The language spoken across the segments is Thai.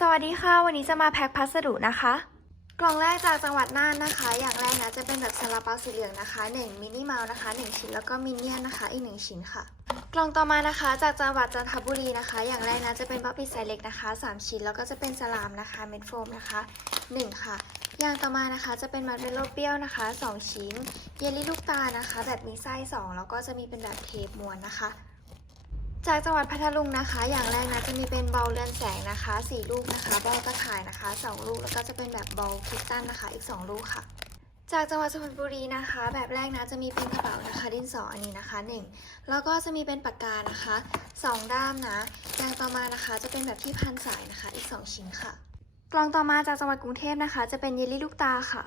สวัสดีค่ะ วันนี้จะมาแพ็คพัสดุนะคะ กล่องแรกจากจังหวัดน่านนะคะ อย่างแรกนะจะเป็นแบบซาลาเปาสีเหลืองนะคะ1มินิเมาส์นะคะ1 ชิ้นแล้วก็มินเนี่ยนนะคะอีก 1 ชิ้นค่ะ กล่องต่อมานะคะ จากจังหวัดจันทบุรีนะคะ อย่างแรกนะจะเป็นบ๊อบบี้ไซส์เล็กนะคะ 3 ชิ้นแล้วก็จะเป็นสลามนะคะเม็ดโฟมนะคะ 1 ค่ะ อย่างต่อมานะคะจะเป็นมัดเมลโล่เปรี้ยวนะคะ 2 ชิ้น เยลลี่ลูกตานะคะ แบบมีไส้2แล้วก็จะมีเป็นแบบเทปม้วนนะคะ จากจังหวัดพัทลุงนะคะ อย่างแรกนะจะมีเป็นบอลเรือนแสงนะคะ 4 ลูกนะคะบอลตะข่ายนะคะ 2 ลูกแล้วก็จะเป็นแบบบอลคิตตันนะคะ อีก 2 ลูกค่ะ จากจังหวัดสุพรรณบุรีนะคะ แบบแรกนะจะมีเป็นกระเป๋านะคะ ดินสออันนี้นะคะ 1 แล้วก็จะมีเป็นปากกานะคะ 2 ด้ามนะอย่างต่อมานะคะจะเป็นแบบที่พันสายนะคะ อีก 2 ชิ้นค่ะ กล่องต่อมาจากจังหวัดกรุงเทพนะคะ จะเป็นเยลลี่ลูกตาค่ะ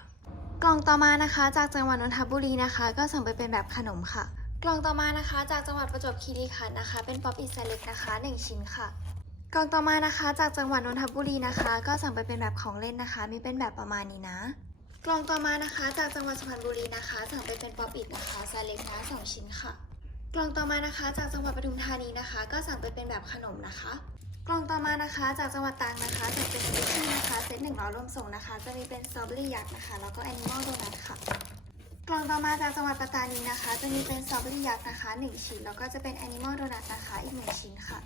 กล่องต่อมานะคะ จากจังหวัดนนทบุรีนะคะ ก็สั่งไปเป็นแบบขนมค่ะ กล่องต่อมานะคะ จากจังหวัดประจวบคีรีขันธ์นะคะ เป็นป๊อปอินไซเล็กนะคะ 1 ชิ้นค่ะ กล่องต่อมานะคะ จากจังหวัดนนทบุรีนะคะ ก็สั่งไปเป็นแบบของเล่นนะคะ มีเป็นแบบประมาณนี้นะ กล่องต่อมานะคะ จากจังหวัดสุพรรณบุรีนะคะ สั่งไปเป็นป๊อปอินนะคะไซเล็กนะสองชิ้นค่ะ กล่องต่อมานะคะ จากจังหวัดปทุมธานีนะคะ ก็สั่งไปเป็นแบบขนมนะคะ กล่องต่อมานะคะจากจังหวัดตรังนะคะสั่งเป็นเกอร์นะคะเซตหนึ่งร้อยรวมส่งนะคะ จะมีเป็นสตรอเบอรี่ยักษ์นะคะ แล้วก็แอนิมอลโดนัทค่ะ กล่องต่อมาจากจังหวัดปัตตานีนะคะ จะมีเป็นสตรอเบอรี่ยักษ์นะคะ 1 ชิ้น แล้วก็จะเป็นแอนิมอลโดนัทนะคะ อีก 1 ชิ้นค่ะ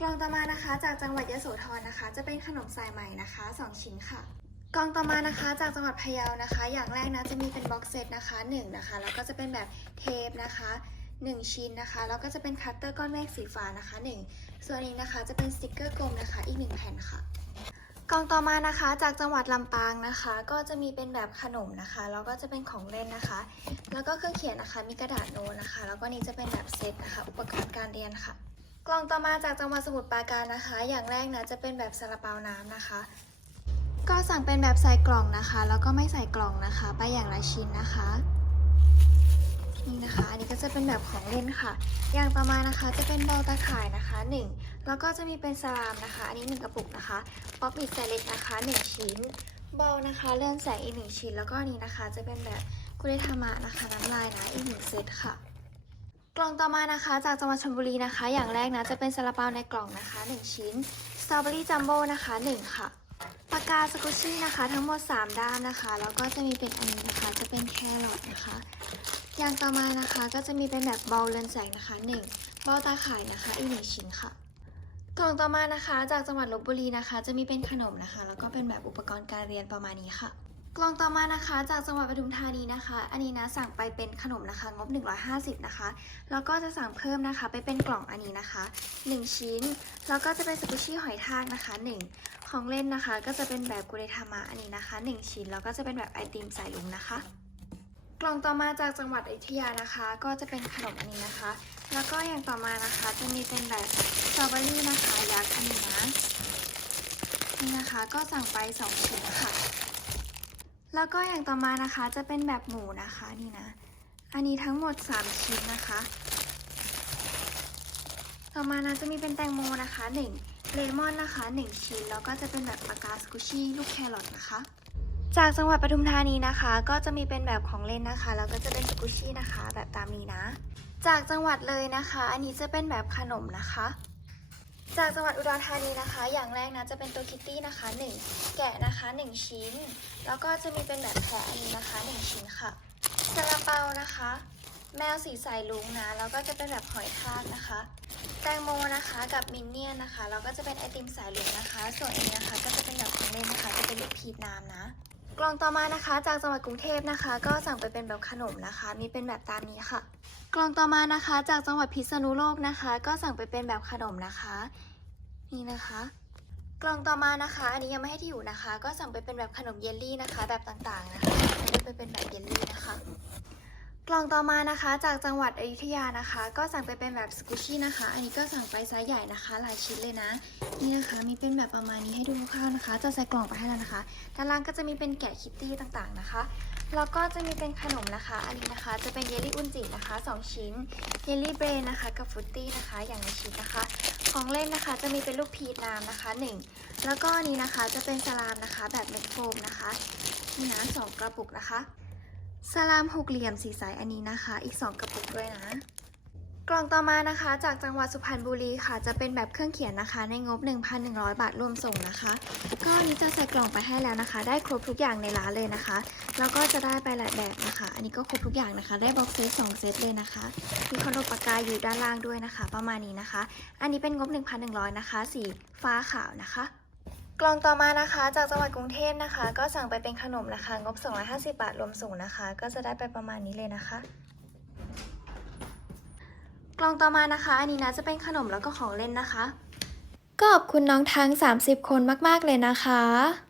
กล่องต่อมานะคะ จากจังหวัดยะโสธรนะคะ จะเป็นขนมสายใหม่นะคะ 2 ชิ้นค่ะ กล่องต่อมานะคะจากจังหวัดพะเยานะคะ อย่างแรกนะจะมีเป็นบ็อกเซตนะคะ1นะคะ แล้วก็จะเป็นแบบเทปนะคะ 1 ชิ้นนะคะ แล้วก็จะเป็นคัตเตอร์ก้อนเมฆสีฟ้านะคะ 1 ส่วนนี้นะคะจะเป็นสติกเกอร์กลมนะคะ อีก 1 แผ่นค่ะ ล่องต่อมานะคะจากจังหวัดลำปางนะคะ ก็จะมีเป็นแบบขนมนะคะแล้วก็จะเป็นของเล่นนะคะ แล้วก็เครื่องเขียนนะคะ มีกระดาษโน้ตนะคะ แล้วก็นี้จะเป็นแบบเซตนะคะ อุปกรณ์การเรียนค่ะ กล่องต่อมาจากจังหวัดสมุทรปราการนะคะ อย่างแรกนะจะเป็นแบบซาลาเปาน้ำนะคะ ก็สั่งเป็นแบบใส่กล่องนะคะ แล้วก็ไม่ใส่กล่องนะคะ ไปอย่างละชิ้นนะคะ นี่นะคะ อันนี้ก็จะเป็นแบบของเล่นค่ะ อย่างต่อมานะคะจะเป็นเบาตาข่ายนะคะ 1 แล้วก็จะมีเป็นสลามนะคะ อันนี้ 1 กระปุกนะคะป๊อปอิดไซเล็กนะคะ 1 ชิ้นเบานะคะเลื่อนแสงอีก 1 ชิ้น แล้วก็อันนี้นะคะ จะเป็นแบบกุเรทามะนะคะน้ำลายนะอีก 1 เซตค่ะกล่องต่อมานะคะจากจังหวัดชลบุรีนะคะ อย่างแรกนะจะเป็นซาลาเปาในกล่องนะคะ 1 ชิ้นสตรอเบอรี่จัมโบ้นะคะ1ค่ะปากกาสกุชชี่นะคะ ทั้งหมด 3 ด้ามนะคะ แล้วก็จะมีเป็นอันนี้นะคะ จะเป็นแครอทนะคะ อย่างต่อมานะคะก็จะมีเป็นแบบเบาเรือนแสงนะคะ1เบาตาข่ายนะคะอีกหนึ่งชิ้นค่ะกล่องต่อมานะคะจากจังหวัดลบบุรีนะคะ จะมีเป็นขนมนะคะ แล้วก็เป็นแบบอุปกรณ์การเรียนประมาณนี้ค่ะ กล่องต่อมานะคะ จากจังหวัดปทุมธานีนะคะ อันนี้นะสั่งไปเป็นขนมนะคะ งบ 150 นะคะ แล้วก็จะสั่งเพิ่มนะคะ ไปเป็นกล่องอันนี้นะคะ 1 ชิ้น แล้วก็จะเป็นสกุชี่หอยทากนะคะ 1 ของเล่นนะคะ ก็จะเป็นแบบกุเรทามะอันนี้นะคะ 1 ชิ้น แล้วก็จะเป็นแบบไอติมสายลุงนะคะ กล่องต่อมาจากจังหวัดอยุธยานะคะ ก็จะเป็นขนมอันนี้นะคะ แล้วก็อย่างต่อมานะคะจะมีเป็นแบบสตรอเบอรี่นะคะยักษ์อันนี้นะนี่นะคะก็สั่งไป2ชิ้นค่ะ แล้วก็อย่างต่อมานะคะจะเป็นแบบหมูนะคะนี่นะ อันนี้ทั้งหมด 3 ชิ้นนะคะ ต่อมานะจะมีเป็นแตงโมนะคะ1เลมอนนะคะ 1 ชิ้น แล้วก็จะเป็นแบบปากกาสกุชี่ลูกแครอทนะคะ จากจังหวัดปทุมธานีนะคะ ก็จะมีเป็นแบบของเล่นนะคะ แล้วก็จะเป็นสกุชชี่นะคะ แบบตามนี้นะ จากจังหวัดเลยนะคะ อันนี้จะเป็นแบบขนมนะคะ จากจังหวัดอุดรธานีนะคะ อย่างแรกนะจะเป็นตัวคิตตี้นะคะ 1 แกะนะคะ 1 ชิ้น แล้วก็จะมีเป็นแบบแผลอันนี้นะคะ 1 ชิ้นค่ะซาลาเปานะคะ แมวสีสายลุงนะ แล้วก็จะเป็นแบบหอยทากนะคะ แตงโมนะคะกับมินเนี่ยนนะคะ แล้วก็จะเป็นไอติมสายลุงนะคะ ส่วนอันนี้นะคะก็จะเป็นแบบของเล่นนะคะ จะเป็นลูกพีชน้ำนะ กล่องต่อมานะคะ จากจังหวัดกรุงเทพนะคะ ก็สั่งไปเป็นแบบขนมนะคะ มีเป็นแบบตามนี้ค่ะ กล่องต่อมานะคะ จากจังหวัดพิษณุโลกนะคะ ก็สั่งไปเป็นแบบขนมนะคะ นี่นะคะ กล่องต่อมานะคะ อันนี้ยังไม่ให้ที่อยู่นะคะ ก็สั่งไปเป็นแบบขนมเยลลี่นะคะ แบบต่างๆนะคะอันนี้ไปเป็นแบบเยลลี่นะคะ กล่องต่อมานะคะจากจังหวัดอยุธยานะคะ ก็สั่งไปเป็นแบบสกุชชี่นะคะ อันนี้ก็สั่งไปไซส์ใหญ่นะคะหลายชิ้นเลยนะ นี่นะคะมีเป็นแบบประมาณนี้ให้ดูคร่าวๆนะคะ จะใส่กล่องไปให้แล้วนะคะ ด้านล่างก็จะมีเป็นแกะคิตตี้ต่างๆนะคะ แล้วก็จะมีเป็นขนมนะคะ อันนี้นะคะจะเป็นเยลลี่อุนจินะคะ 2 ชิ้น เยลลี่เบรนนะคะกับฟุตตี้นะคะอย่างละชิ้นนะคะ ของเล่นนะคะจะมีเป็นลูกพีชน้ำนะคะ 1 แล้วก็อันนี้นะคะจะเป็นสลามนะคะ แบบเม็ดโฟมนะคะนี่นะสองกระปุกนะคะ สลามหกเหลี่ยมสีใสอันนี้นะคะ อีก 2 กระปุกด้วยนะ กล่องต่อมานะคะ จากจังหวัดสุพรรณบุรีค่ะ จะเป็นแบบเครื่องเขียนนะคะ ในงบ 1,100 บาทรวมส่งนะคะ ก็นี้จะใส่กล่องไปให้แล้วนะคะ ได้ครบทุกอย่างในร้านเลยนะคะ แล้วก็จะได้ไปหลายแบบนะคะ อันนี้ก็ครบทุกอย่างนะคะ ได้บ็อกเซต2เซตเลยนะคะ มีขนมปากกาอยู่ด้านล่างด้วยนะคะ ประมาณนี้นะคะ อันนี้เป็นงบ 1,100นะคะ สีฟ้าขาวนะคะ กล่องต่อมานะคะ จากจังหวัดกรุงเทพนะคะ ก็สั่งไปเป็นขนมนะคะ งบ 250 บาทรวมส่งนะคะ ก็จะได้ไปประมาณนี้เลยนะคะ กล่องต่อมานะคะ อันนี้นะจะเป็นขนมแล้วก็ของเล่นนะคะ ก็ขอบคุณน้องทั้ง 30 คนมาก ๆ เลยนะคะ